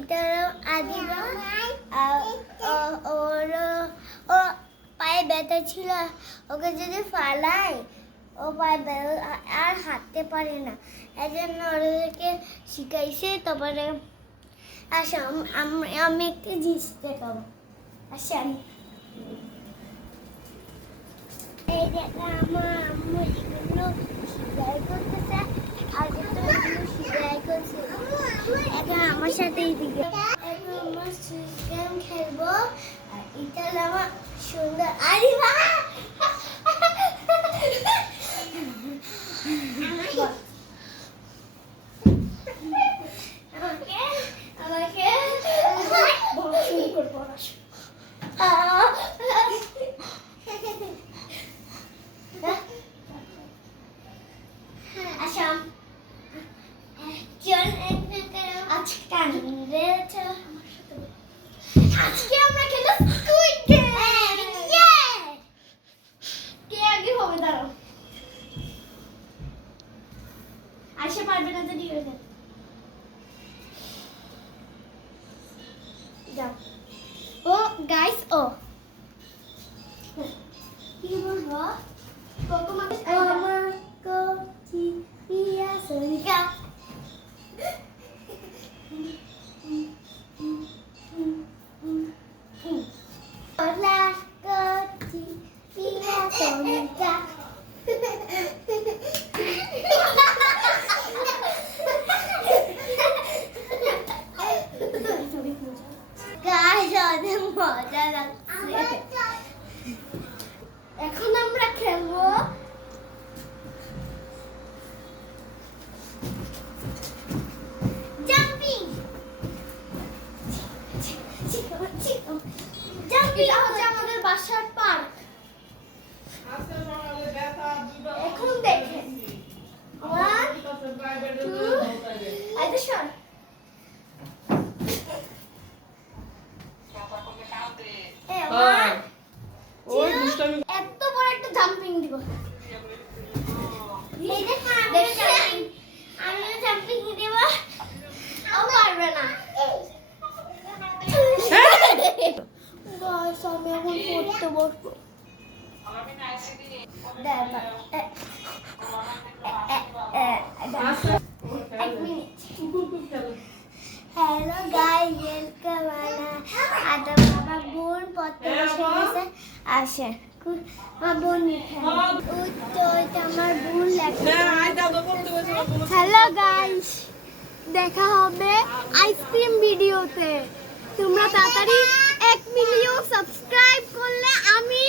ইতারা আদিবা ওর ও পায়ে ব্যথা ছিল, ওকে যদি ফালাই ও পায়ে আর হাঁটতে পারে না, এই জন্য ওদেরকে শিখাইছে। তারপরে আচ্ছা আমি একটা জিনিস দেখাবো। আচ্ছা এই দেখা আমার আম্মু এগুলো সিলাই করতেছে আর এগুলো সিলাই করছে। এখন আমার সাথে এইদিকে এখন আমার গেম খেলবো আর এটা আমার সুন্দর আরে বাবা আমাকে বড় শুরু করবো আজকে আমরা খেলবো স্কুইড গেম। কে আগে হবে দাঁড়াও, আশা পারবে না তো দিয়ে দেন যাও। ও গাইস ও কি বলবো তোমাকে আমার কোচি পিয়া সোনিকা hola কোচি পিয়া সোনিকা গাইস অনেক মজা লাগছে। এখন আমরা খেলবো জাম্পিং। জাম্পিং হচ্ছে আমাদের বাসার পার্ক। এখন দেখেন 1 2 আইদেশন এত বড় একটা জাম্পিং দিব। আমি জাম্পিং দিব ও পারবে না। গাইস আমি এখন পড়তে বসবো। হ্যালো গাইস ওয়েলকাম আদা বাবা বোন পড়তে বসে গেছে। আসে আমার বোন আমার বোন লেখা। হ্যালো গাইস দেখা হবে আইসক্রিম ভিডিওতে। তোমরা তাড়াতাড়ি 1 মিলিয়ন সাবস্ক্রাইব করলে আমি